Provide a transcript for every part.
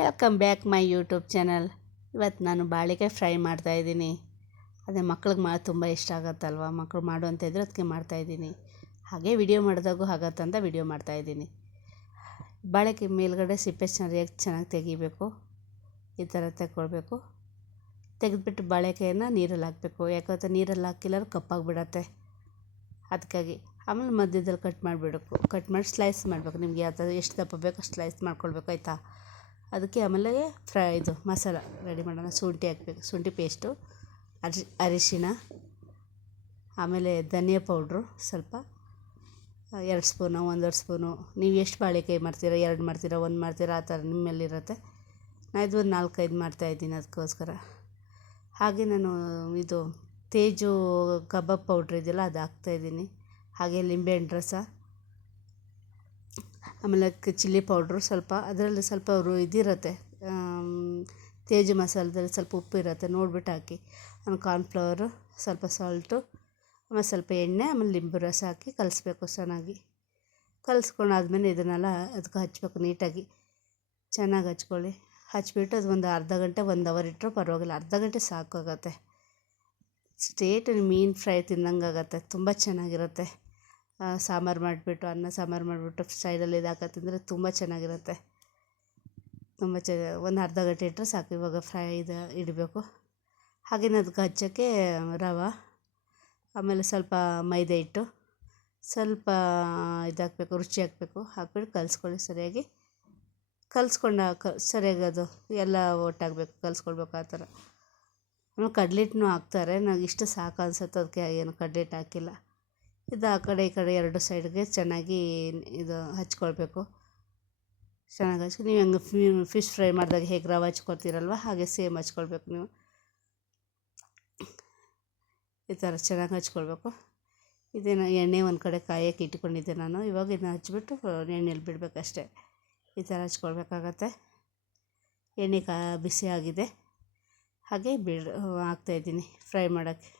Welcome back my YouTube channel. ಇವತ್ತು ನಾನು ಬಾಳೆಕಾಯಿ ಫ್ರೈ ಮಾಡ್ತಾಯಿದ್ದೀನಿ. ಅದೇ ಮಕ್ಳಿಗೆ ತುಂಬ ಇಷ್ಟ ಆಗುತ್ತಲ್ವ, ಮಕ್ಕಳು ಮಾಡು ಅಂತ ಇದ್ರೆ ಅದಕ್ಕೆ ಮಾಡ್ತಾಯಿದ್ದೀನಿ. ಹಾಗೆ ವಿಡಿಯೋ ಮಾಡಿದಾಗೂ ಆಗತ್ತಂತ ವಿಡಿಯೋ ಮಾಡ್ತಾಯಿದ್ದೀನಿ. ಬಾಳೆಕಾಯಿ ಮೇಲ್ಗಡೆ ಸಿಪ್ಪೆ ಚೆನ್ನಾಗಿ ತೆಗಿಬೇಕು. ಈ ಥರ ತೆಕ್ಕೊಳ್ಬೇಕು. ತೆಗೆದ್ಬಿಟ್ಟು ಬಾಳೆಕಾಯಿನ ನೀರಲ್ಲಿ ಹಾಕಬೇಕು. ಯಾಕಂದರೆ ನೀರಲ್ಲಿ ಹಾಕಿಲ್ಲರೂ ಕಪ್ಪಾಗಿಬಿಡತ್ತೆ. ಅದಕ್ಕಾಗಿ ಆಮೇಲೆ ಮಧ್ಯದಲ್ಲಿ ಕಟ್ ಮಾಡಿಬಿಡಬೇಕು. ಕಟ್ ಮಾಡಿ ಸ್ಲೈಸ್ ಮಾಡಬೇಕು. ನಿಮ್ಗೆ ಯಾವ ಥರ ಎಷ್ಟು ದಪ್ಪ ಬೇಕೋ ಸ್ಲೈಸ್ ಮಾಡ್ಕೊಳ್ಬೇಕು, ಆಯಿತಾ. ಅದಕ್ಕೆ ಆಮೇಲೆ ಇದು ಮಸಾಲ ರೆಡಿ ಮಾಡೋಣ. ಶುಂಠಿ ಹಾಕಬೇಕು, ಶುಂಠಿ ಪೇಸ್ಟು, ಅರಿಶಿಣ, ಆಮೇಲೆ ಧನಿಯಾ ಪೌಡ್ರು ಸ್ವಲ್ಪ 2 ಸ್ಪೂನು, 1.5 ಸ್ಪೂನು. ನೀವು ಎಷ್ಟು ಬಾಳೆಕಾಯಿ ಮಾಡ್ತೀರಾ, 2 ಮಾಡ್ತೀರಾ, 1 ಮಾಡ್ತೀರಾ, ಆ ಥರ ನಿಮ್ಮ ಮೇಲಿರುತ್ತೆ. ನಾನು ಇದು 4-5 ಮಾಡ್ತಾಯಿದ್ದೀನಿ. ಅದಕ್ಕೋಸ್ಕರ ಹಾಗೆ ನಾನು ಇದು ತೇಜು ಕಬಾಬ್ ಪೌಡ್ರ್ ಇದೆಯಲ್ಲ, ಅದು ಹಾಕ್ತಾಯಿದ್ದೀನಿ. ಹಾಗೆ ಲಿಂಬೆಹಣ್ಣು ರಸ, ಆಮೇಲೆ ಚಿಲ್ಲಿ ಪೌಡ್ರು ಸ್ವಲ್ಪ. ಅದರಲ್ಲಿ ಸ್ವಲ್ಪ ಇದಿರುತ್ತೆ, ತೇಜು ಮಸಾಲದಲ್ಲಿ ಸ್ವಲ್ಪ ಉಪ್ಪು ಇರುತ್ತೆ, ನೋಡಿಬಿಟ್ಟು ಹಾಕಿ. ಆಮೇಲೆ ಕಾರ್ನ್ಫ್ಲವರು, ಸ್ವಲ್ಪ ಸಾಲ್ಟು, ಆಮೇಲೆ ಸ್ವಲ್ಪ ಎಣ್ಣೆ, ಆಮೇಲೆ ಲಿಂಬು ರಸ ಹಾಕಿ ಕಲಿಸ್ಬೇಕು ಚೆನ್ನಾಗಿ. ಕಲಿಸ್ಕೊಂಡಾದ್ಮೇಲೆ ಇದನ್ನೆಲ್ಲ ಅದಕ್ಕೆ ಹಚ್ಚಬೇಕು ನೀಟಾಗಿ. ಚೆನ್ನಾಗಿ ಹಚ್ಕೊಳ್ಳಿ. ಹಚ್ಬಿಟ್ಟು ಅದು ಒಂದು ಅರ್ಧ ಗಂಟೆ 1 ಅವರ್ ಇಟ್ಟರು ಪರವಾಗಿಲ್ಲ. ಅರ್ಧ ಗಂಟೆ ಸಾಕಾಗತ್ತೆ. ಸ್ಟ್ರೇಟ್ ಮೀನು ಫ್ರೈ ತಿನ್ನಂಗಾಗತ್ತೆ. ತುಂಬ ಚೆನ್ನಾಗಿರುತ್ತೆ. ಸಾಂಬಾರು ಮಾಡಿಬಿಟ್ಟು, ಅನ್ನ ಸಾಂಬಾರು ಮಾಡಿಬಿಟ್ಟು ಸೈಡಲ್ಲಿ ಇದು ಹಾಕೋ ತಿಂದರೆ ತುಂಬ ಚೆನ್ನಾಗಿರುತ್ತೆ. ತುಂಬ ಒಂದು ಅರ್ಧ ಗಂಟೆ ಇಟ್ಟರೆ ಸಾಕು. ಇವಾಗ ಫ್ರೈ ಇಡಬೇಕು. ಹಾಗೆಯೇ ಅದಕ್ಕೆ ಹಚ್ಚೋಕ್ಕೆ ರವೆ, ಆಮೇಲೆ ಸ್ವಲ್ಪ ಮೈದಾ ಹಿಟ್ಟು, ಸ್ವಲ್ಪ ಇದು ಹಾಕಬೇಕು, ರುಚಿ ಹಾಕಬೇಕು. ಹಾಕ್ಬಿಟ್ಟು ಕಲಿಸ್ಕೊಳ್ಳಿ ಸರಿಯಾಗಿ. ಸರಿಯಾಗಿ ಅದು ಎಲ್ಲ ಒಟ್ಟಾಗಬೇಕು, ಕಲಿಸ್ಕೊಳ್ಬೇಕು ಆ ಥರ. ಆಮೇಲೆ ಕಡ್ಲೆ ಹಿಟ್ಟನ್ನು ಹಾಕ್ತಾರೆ. ನನಗೆ ಇಷ್ಟು ಸಾಕು ಅನ್ಸುತ್ತೆ, ಅದಕ್ಕೆ ಏನು ಕಡ್ಲೆ ಹಿಟ್ಟು ಹಾಕಿಲ್ಲ. ಇದು ಆ ಕಡೆ ಈ ಕಡೆ 2 ಸೈಡ್ಗೆ ಚೆನ್ನಾಗಿ ಇದು ಹಚ್ಕೊಳ್ಬೇಕು. ಚೆನ್ನಾಗಿ ಹಚ್ಕೊಂಡು ನೀವು ಹೆಂಗೆ ಫಿಶ್ ಫ್ರೈ ಮಾಡಿದಾಗ ಹೇಗೆ ರವೆ ಹಚ್ಕೊಳ್ತೀರಲ್ವ, ಹಾಗೆ ಸೇಮ್ ಹಚ್ಕೊಳ್ಬೇಕು ನೀವು. ಈ ಥರ ಚೆನ್ನಾಗಿ ಹಚ್ಕೊಳ್ಬೇಕು. ಇದೇನು ಎಣ್ಣೆ ಒಂದು ಕಡೆ ಕಾಯಕ್ಕೆ ಇಟ್ಕೊಂಡಿದ್ದೆ ನಾನು. ಇವಾಗ ಇದನ್ನ ಹಚ್ಬಿಟ್ಟು ಎಣ್ಣೆಲಿ ಬಿಡಬೇಕಷ್ಟೆ. ಈ ಥರ ಹಚ್ಕೊಳ್ಬೇಕಾಗತ್ತೆ. ಎಣ್ಣೆ ಬಿಸಿ ಆಗಿದೆ. ಹಾಗೆ ಹಾಕ್ತಾಯಿದ್ದೀನಿ ಫ್ರೈ ಮಾಡೋಕ್ಕೆ.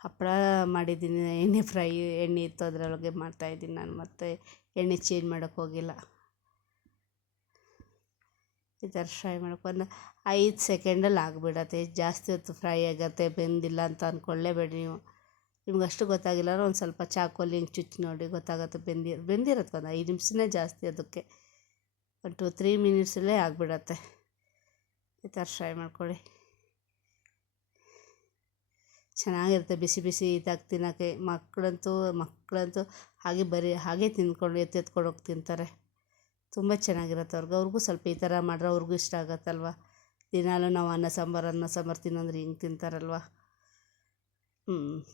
ಹಪ್ಪಳ ಮಾಡಿದ್ದೀನಿ, ಎಣ್ಣೆ ಇತ್ತು ಅದರೊಳಗೆ ಮಾಡ್ತಾಯಿದ್ದೀನಿ ನಾನು. ಮತ್ತೆ ಎಣ್ಣೆ ಚೇಂಜ್ ಮಾಡೋಕ್ಕೆ ಹೋಗಿಲ್ಲ. ಈ ಥರ ಫ್ರೈ ಮಾಡೋಕ್ಕೆ ಒಂದು 5 ಸೆಕೆಂಡಲ್ಲಿ ಆಗಿಬಿಡತ್ತೆ. ಜಾಸ್ತಿ ಹೊತ್ತು ಫ್ರೈ ಆಗುತ್ತೆ, ಬೆಂದಿಲ್ಲ ಅಂತ ಅಂದ್ಕೊಳ್ಳೇಬೇಡಿ ನೀವು. ನಿಮ್ಗೆ ಅಷ್ಟು ಗೊತ್ತಾಗಿಲ್ಲ ಅಂದ್ರೆ ಒಂದು ಸ್ವಲ್ಪ ಚಾಕುಲಿ ಹಿಂಗೆ ಚುಚ್ಚಿ ನೋಡಿ, ಗೊತ್ತಾಗುತ್ತೆ. ಬೆಂದಿರುತ್ತೆ. ಒಂದು 5 ನಿಮಿಷನೇ ಜಾಸ್ತಿ. ಅದಕ್ಕೆ 1-3 ಮಿನಿಟ್ಸಲ್ಲೇ ಆಗಿಬಿಡತ್ತೆ. ಈ ಥರ ಫ್ರೈ ಮಾಡ್ಕೊಳ್ಳಿ. ಚೆನ್ನಾಗಿರುತ್ತೆ ಬಿಸಿ ಬಿಸಿ ಇದಾಗಿ ತಿನ್ನೋಕ್ಕೆ. ಮಕ್ಕಳಂತೂ ಹಾಗೆ ತಿಂದ್ಕೊಂಡು ಎತ್ಕೊಂಡೋಗಿ ತಿಂತಾರೆ. ತುಂಬ ಚೆನ್ನಾಗಿರುತ್ತೆ ಅವ್ರಿಗೂ ಸ್ವಲ್ಪ ಈ ಥರ ಮಾಡ್ರೆ ಅವ್ರಿಗೂ ಇಷ್ಟ ಆಗುತ್ತಲ್ವ. ದಿನಾಲೂ ನಾವು ಅನ್ನ ಸಾಂಬಾರು ತಿನ್ನೋಂದ್ರೆ ಹಿಂಗೆ ತಿಂತಾರಲ್ವ.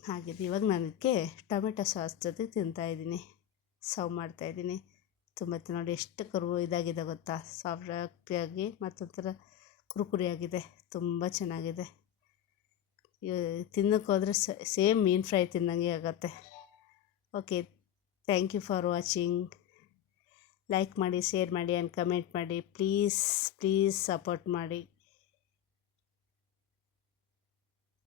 ಹಾಗಿದೆ. ಇವಾಗ ನಾನು ಇದಕ್ಕೆ ಟೊಮೆಟೊ ಸಾಸ್ ಜೊತೆಗೆ ತಿಂತಾಯಿದ್ದೀನಿ, ಸರ್ವ್ ಮಾಡ್ತಾಯಿದ್ದೀನಿ. ತುಂಬ ನೋಡಿ ಎಷ್ಟು ಇದಾಗಿದೆ ಗೊತ್ತಾ, ಸಾಫ್ಟಾಗಿ ಮತ್ತೊಂಥರ ಕುರುಕುರಿಯಾಗಿದೆ. ತುಂಬ ಚೆನ್ನಾಗಿದೆ. ತಿನ್ನೋಕ್ಕೆ ಹೋದರೆ ಸೇಮ್ ಮೀನು ಫ್ರೈ ತಿನ್ನಂಗೆ ಆಗುತ್ತೆ. Okay, thank you for watching. Like ಮಾಡಿ, ಶೇರ್ ಮಾಡಿ ಆ್ಯಂಡ್ ಕಮೆಂಟ್ ಮಾಡಿ. ಪ್ಲೀಸ್ ಸಪೋರ್ಟ್ ಮಾಡಿ.